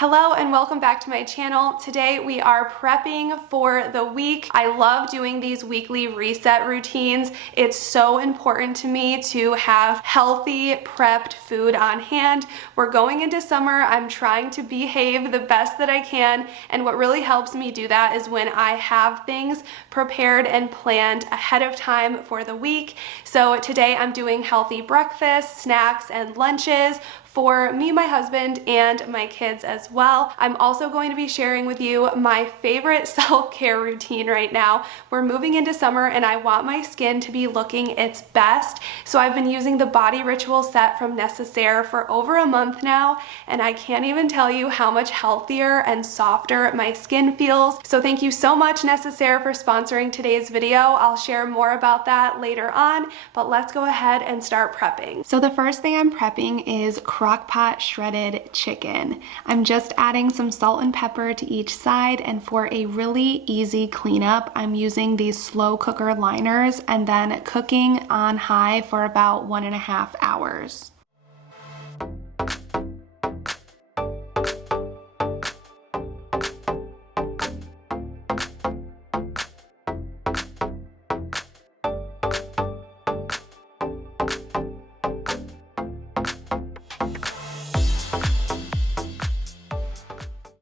Hello and welcome back to my channel. Today we are prepping for the week. I love doing these weekly reset routines. It's so important to me to have healthy, prepped food on hand. We're going into summer. I'm trying to behave the best that I can, and what really helps me do that is when I have things prepared and planned ahead of time for the week. So today I'm doing healthy breakfasts, snacks, and lunches for me, my husband, and my kids as well. I'm also going to be sharing with you my favorite self-care routine right now. We're moving into summer and I want my skin to be looking its best. So I've been using the Body Ritual set from Necessaire for over a month now, and I can't even tell you how much healthier and softer my skin feels. So thank you so much, Necessaire, for sponsoring today's video. I'll share more about that later on, but let's go ahead and start prepping. So the first thing I'm prepping is Crockpot shredded chicken. I'm just adding some salt and pepper to each side, and for a really easy cleanup, I'm using these slow cooker liners and then cooking on high for about 1.5 hours.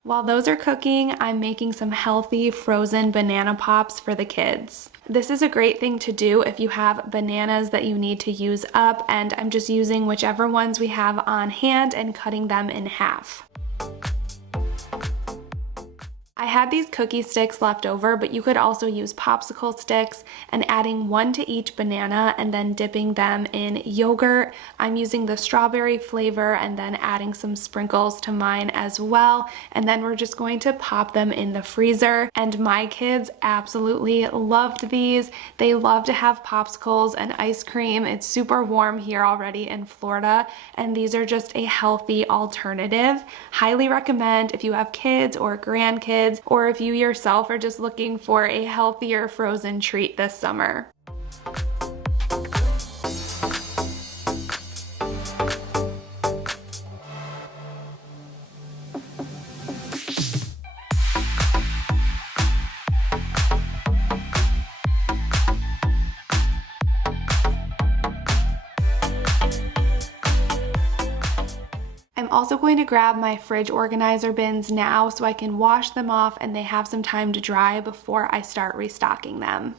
While those are cooking, I'm making some healthy frozen banana pops for the kids. This is a great thing to do if you have bananas that you need to use up, and I'm just using whichever ones we have on hand and cutting them in half. I had these cookie sticks left over, but you could also use popsicle sticks, and adding one to each banana and then dipping them in yogurt. I'm using the strawberry flavor and then adding some sprinkles to mine as well. And then we're just going to pop them in the freezer. And my kids absolutely loved these. They love to have popsicles and ice cream. It's super warm here already in Florida, and these are just a healthy alternative. Highly recommend if you have kids or grandkids, or if you yourself are just looking for a healthier frozen treat this summer. I'm also going to grab my fridge organizer bins now so I can wash them off and they have some time to dry before I start restocking them.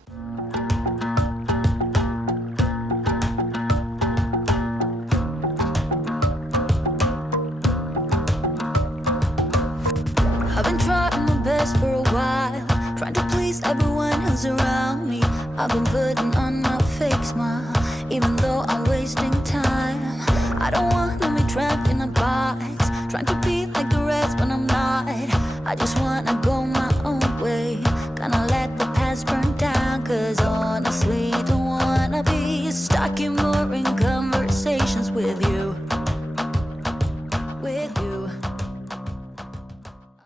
I've been trying my best for a while, trying to please everyone who's around me. I've been putting on a fake smile, even though I'm wasting time. I don't want to be trapped in a box, trying to be like the rest when I'm not. I just wanna go my own way, gonna let the past burn down, cause honestly don't wanna be stuck in boring conversations with you.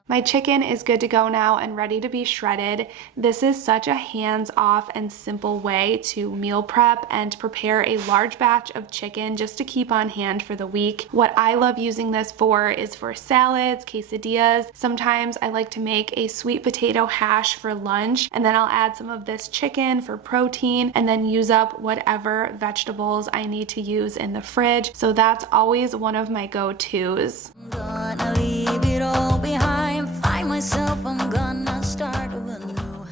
My chicken is good to go now and ready to be shredded. This is such a hands-off and simple way to meal prep and prepare a large batch of chicken just to keep on hand for the week. What I love using this for is for salads, quesadillas. Sometimes I like to make a sweet potato hash for lunch, and then I'll add some of this chicken for protein and then use up whatever vegetables I need to use in the fridge. So that's always one of my go-tos. I'm gonna leave it all behind. Find myself, I'm gonna start over new.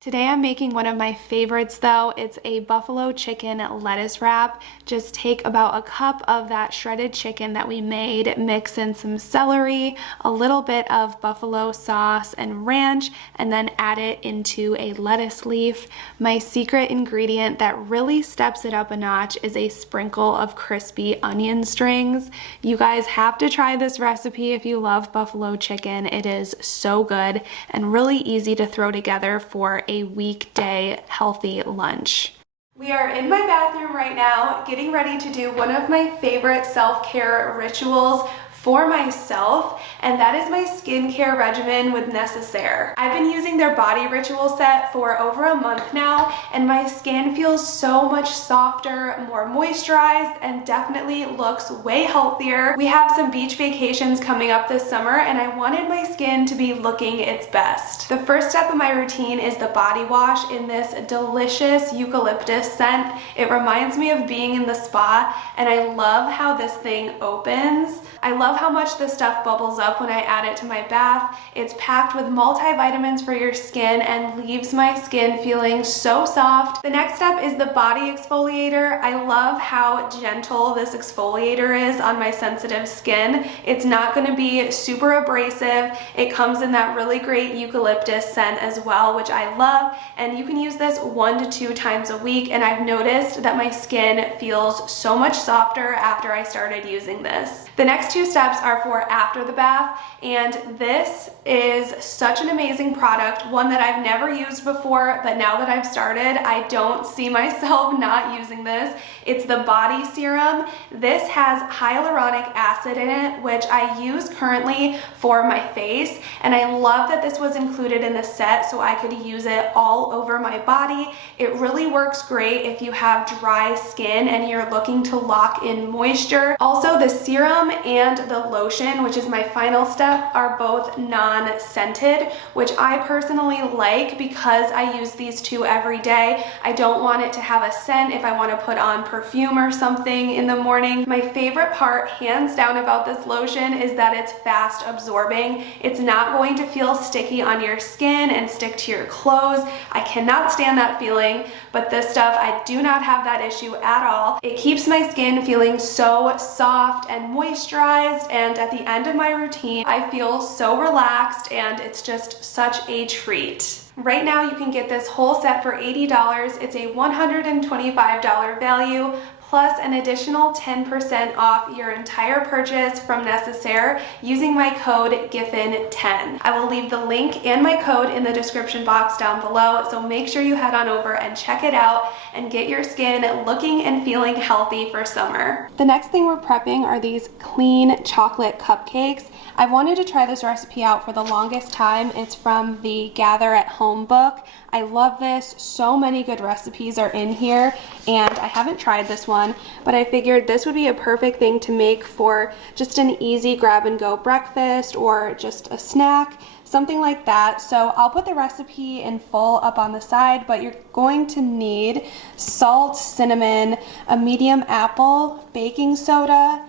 Today I'm making one of my favorites though. It's a buffalo chicken lettuce wrap. Just take about a cup of that shredded chicken that we made, mix in some celery, a little bit of buffalo sauce and ranch, and then add it into a lettuce leaf. My secret ingredient that really steps it up a notch is a sprinkle of crispy onion strings. You guys have to try this recipe if you love buffalo chicken. It is so good and really easy to throw together for a weekday healthy lunch. We are in my bathroom right now, getting ready to do one of my favorite self-care rituals for myself, and that is my skincare regimen with Necessaire. I've been using their body ritual set for over a month now, and my skin feels so much softer, more moisturized, and definitely looks way healthier. We have some beach vacations coming up this summer, and I wanted my skin to be looking its best. The first step of my routine is the body wash in this delicious eucalyptus scent. It reminds me of being in the spa, and I love how this thing opens. I love how much the stuff bubbles up when I add it to my bath. It's packed with multivitamins for your skin and leaves my skin feeling so soft. The next step is the body exfoliator. I love how gentle this exfoliator is on my sensitive skin. It's not going to be super abrasive. It comes in that really great eucalyptus scent as well, which I love, and you can use this 1 to 2 times a week, and I've noticed that my skin feels so much softer after I started using this. The next 2 steps are for after the bath, and this is such an amazing product, one that I've never used before, but now that I've started, I don't see myself not using this. It's the body serum. This has hyaluronic acid in it, which I use currently for my face, and I love that this was included in the set so I could use it all over my body. It really works great if you have dry skin and you're looking to lock in moisture. Also, the serum and the lotion, which is my final step, are both non-scented, which I personally like because I use these 2 every day. I don't want it to have a scent if I want to put on perfume or something in the morning. My favorite part, hands down, about this lotion is that it's fast absorbing. It's not going to feel sticky on your skin and stick to your clothes. I cannot stand that feeling, but this stuff, I do not have that issue at all. It keeps my skin feeling so soft and moisturized, and at the end of my routine, I feel so relaxed, and it's just such a treat. Right now, you can get this whole set for $80. It's a $125 value, plus an additional 10% off your entire purchase from Necessaire using my code Giffin10. I will leave the link and my code in the description box down below, so make sure you head on over and check it out and get your skin looking and feeling healthy for summer. The next thing we're prepping are these clean chocolate cupcakes. I've wanted to try this recipe out for the longest time. It's from the Gather at Home book. I love this. So many good recipes are in here, and I haven't tried this one, but I figured this would be a perfect thing to make for just an easy grab and go breakfast or just a snack, something like that. So I'll put the recipe in full up on the side, but you're going to need salt, cinnamon, a medium apple, baking soda,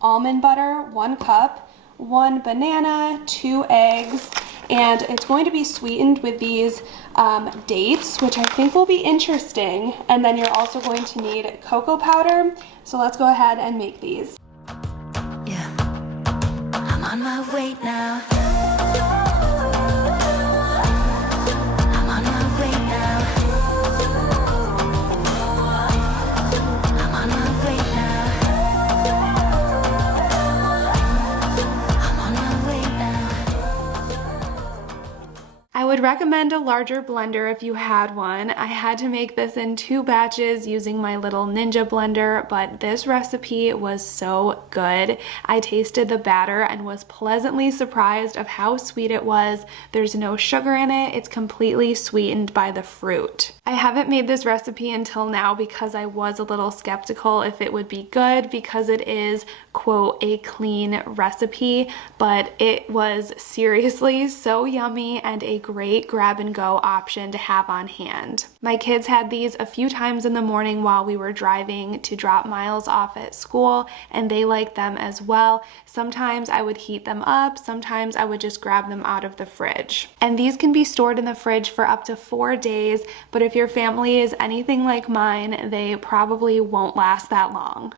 almond butter, 1 cup, 1 banana, 2 eggs, and it's going to be sweetened with these dates, which I think will be interesting. And then you're also going to need cocoa powder. So let's go ahead and make these. Yeah, I'm on my way now. I'm on my way now. I'm on my way now. I'm on my way now. I would recommend a larger blender if you had one. I had to make this in 2 batches using my little Ninja blender, but this recipe was so good. I tasted the batter and was pleasantly surprised of how sweet it was. There's no sugar in it. It's completely sweetened by the fruit. I haven't made this recipe until now because I was a little skeptical if it would be good because it is, quote, a clean recipe, but it was seriously so yummy and a great grab and go option to have on hand. My kids had these a few times in the morning while we were driving to drop Miles off at school, and they liked them as well. Sometimes I would heat them up, sometimes I would just grab them out of the fridge. And these can be stored in the fridge for up to 4 days, but if your family is anything like mine, they probably won't last that long.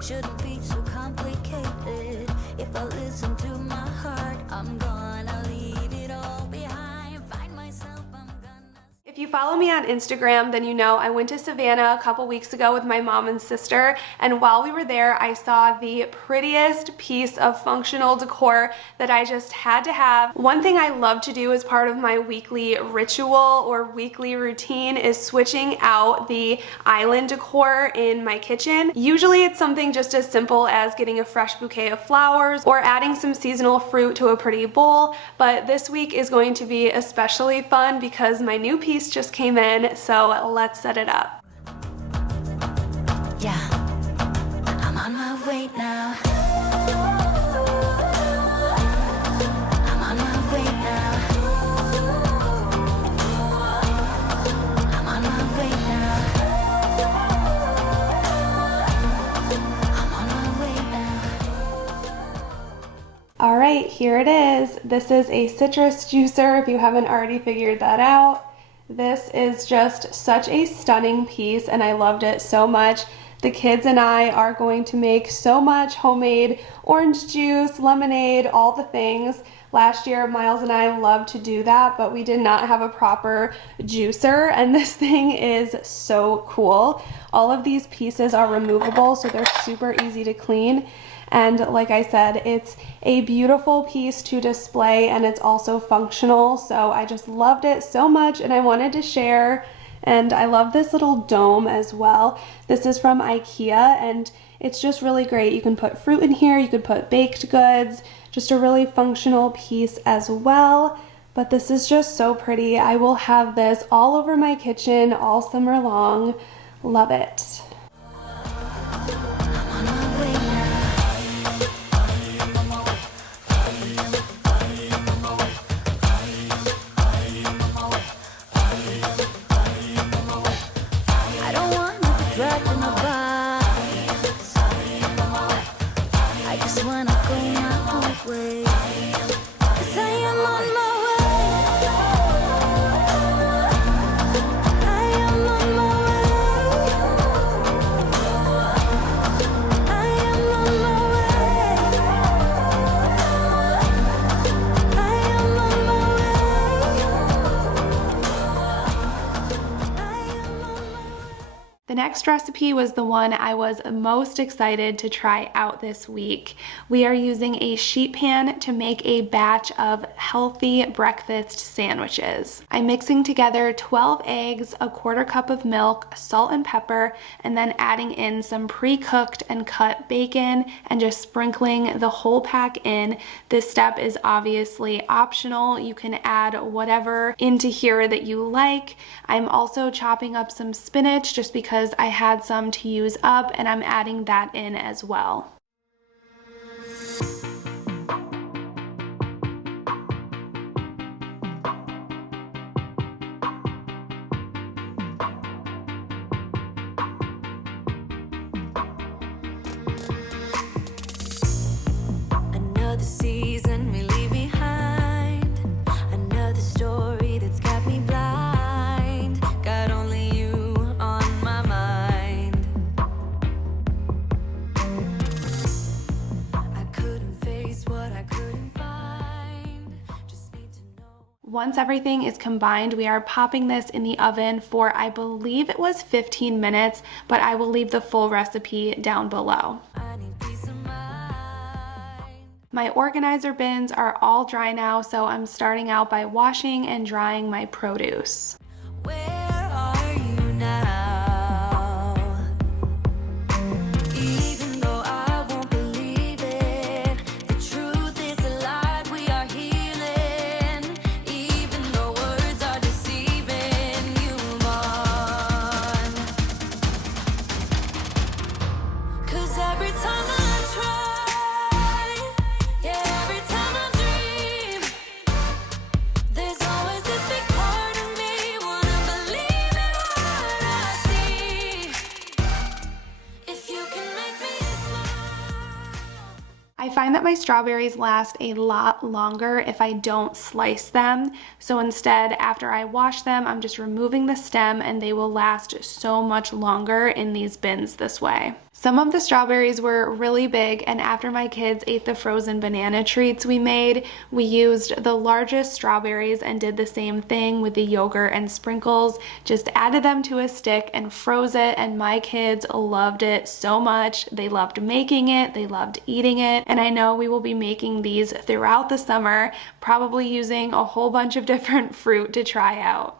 Shouldn't be so complicated. If I listen to my heart, I'm gonna leave it all behind. Find myself, I'm gonna If you follow me on Instagram, then you know I went to Savannah a couple weeks ago with my mom and sister, and while we were there, I saw the prettiest piece of functional decor that I just had to have. One thing I love to do as part of my weekly ritual or weekly routine is switching out the island decor in my kitchen. Usually it's something just as simple as getting a fresh bouquet of flowers or adding some seasonal fruit to a pretty bowl, but this week is going to be especially fun because my new piece just came in, so let's set it up. Yeah, I'm on my way now. I'm on my way now. I'm on my way now. I'm on my way now. All right, here it is. This is a citrus juicer, if you haven't already figured that out. This is just such a stunning piece and I loved it so much. The kids and I are going to make so much homemade orange juice, lemonade, all the things. Last year, Miles and I loved to do that, but we did not have a proper juicer, and this thing is so cool. All of these pieces are removable, so they're super easy to clean. And like I said, it's a beautiful piece to display and it's also functional. So I just loved it so much and I wanted to share. And I love this little dome as well. This is from IKEA and it's just really great. You can put fruit in here, you could put baked goods, just a really functional piece as well. But this is just so pretty. I will have this all over my kitchen all summer long. Love it. The next recipe was the one I was most excited to try out this week. We are using a sheet pan to make a batch of healthy breakfast sandwiches. I'm mixing together 12 eggs, a quarter cup of milk, salt and pepper, and then adding in some pre-cooked and cut bacon and just sprinkling the whole pack in. This step is obviously optional. You can add whatever into here that you like. I'm also chopping up some spinach just because I had some to use up and I'm adding that in as well. Another season we leave behind, another story that's got me blind, got only you on my mind. I couldn't face what I couldn't find, just need to know. Once everything is combined, we are popping this in the oven for, I believe it was 15 minutes, but I will leave the full recipe down below. I need peace of mind. My organizer bins are all dry now, so I'm starting out by washing and drying my produce. Where are you now? Even though I won't believe it, the truth is alive, we are healing. Even though words are deceiving, you move on. 'Cause every time I try, yeah, every time I dream, there's always this big part of me wanna believe in what I see. If you can make me smile. I find that my strawberries last a lot longer if I don't slice them. So instead, after I wash them, I'm just removing the stem and they will last so much longer in these bins this way. Some of the strawberries were really big, and after my kids ate the frozen banana treats we made, we used the largest strawberries and did the same thing with the yogurt and sprinkles. Just added them to a stick and froze it, and my kids loved it so much. They loved making it, they loved eating it, and I know we will be making these throughout the summer, probably using a whole bunch of different fruit to try out.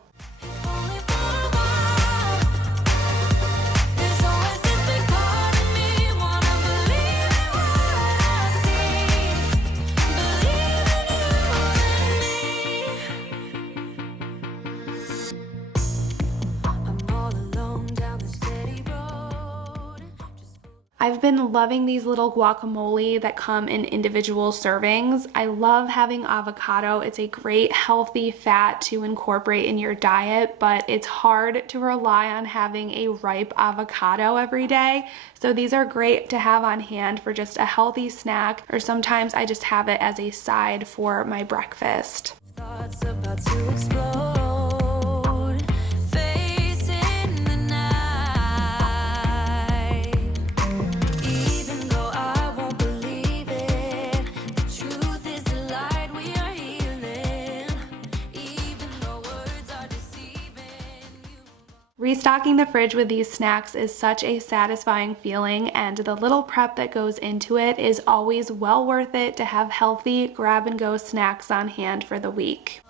I've been loving these little guacamole that come in individual servings. I love having avocado. It's a great healthy fat to incorporate in your diet, but it's hard to rely on having a ripe avocado every day. So these are great to have on hand for just a healthy snack, or sometimes I just have it as a side for my breakfast. Thoughts about to explode. Restocking the fridge with these snacks is such a satisfying feeling, and the little prep that goes into it is always well worth it to have healthy grab-and-go snacks on hand for the week.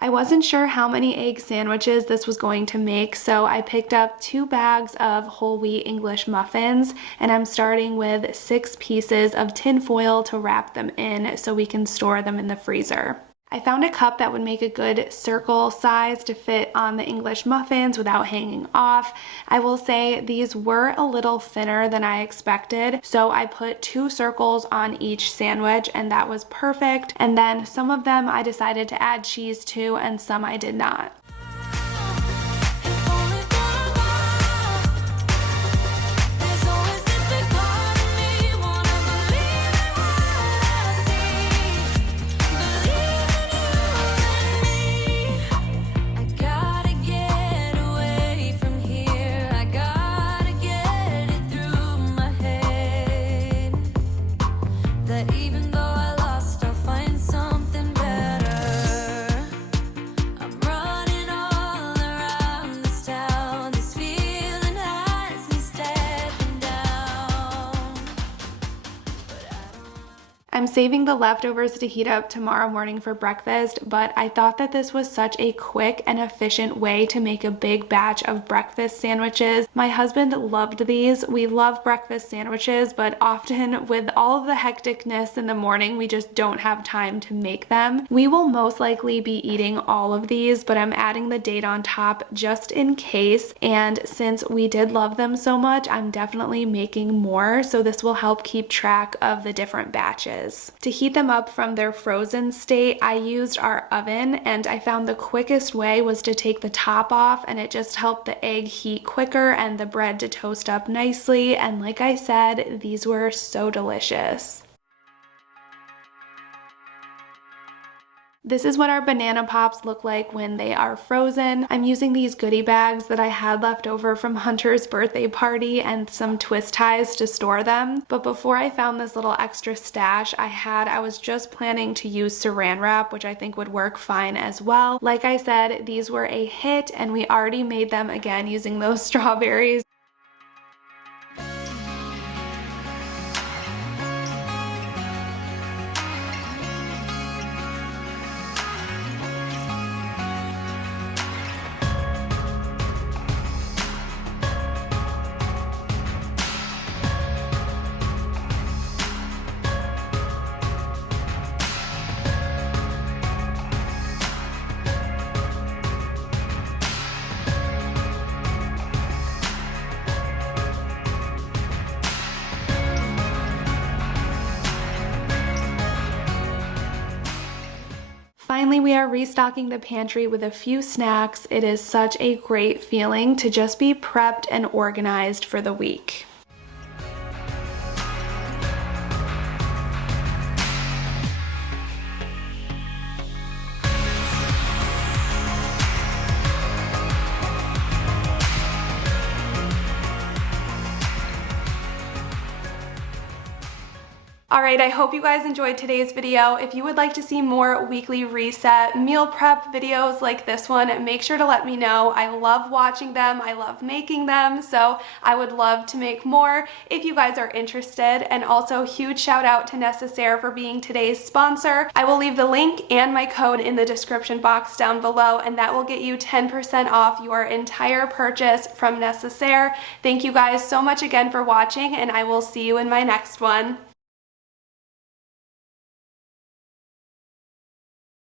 I wasn't sure how many egg sandwiches this was going to make, so I picked up 2 bags of whole wheat English muffins, and I'm starting with 6 pieces of tin foil to wrap them in so we can store them in the freezer. I found a cup that would make a good circle size to fit on the English muffins without hanging off. I will say these were a little thinner than I expected, so I put 2 circles on each sandwich, and that was perfect. And then some of them I decided to add cheese to, and some I did not. I'm saving the leftovers to heat up tomorrow morning for breakfast, but I thought that this was such a quick and efficient way to make a big batch of breakfast sandwiches. My husband loved these. We love breakfast sandwiches, but often with all of the hecticness in the morning, we just don't have time to make them. We will most likely be eating all of these, but I'm adding the date on top just in case, and since we did love them so much, I'm definitely making more, so this will help keep track of the different batches. To heat them up from their frozen state, I used our oven, and I found the quickest way was to take the top off, and it just helped the egg heat quicker and the bread to toast up nicely, and like I said, these were so delicious. This is what our banana pops look like when they are frozen. I'm using these goodie bags that I had left over from Hunter's birthday party and some twist ties to store them. But before I found this little extra stash I was just planning to use saran wrap, which I think would work fine as well. Like I said, these were a hit, and we already made them again using those strawberries. finally, we are restocking the pantry with a few snacks. It is such a great feeling to just be prepped and organized for the week. Alright, I hope you guys enjoyed today's video. If you would like to see more weekly reset meal prep videos like this one, make sure to let me know. I love watching them, I love making them, so I would love to make more if you guys are interested. And also, huge shout out to Necessaire for being today's sponsor. I will leave the link and my code in the description box down below, and that will get you 10% off your entire purchase from Necessaire. Thank you guys so much again for watching, and I will see you in my next one.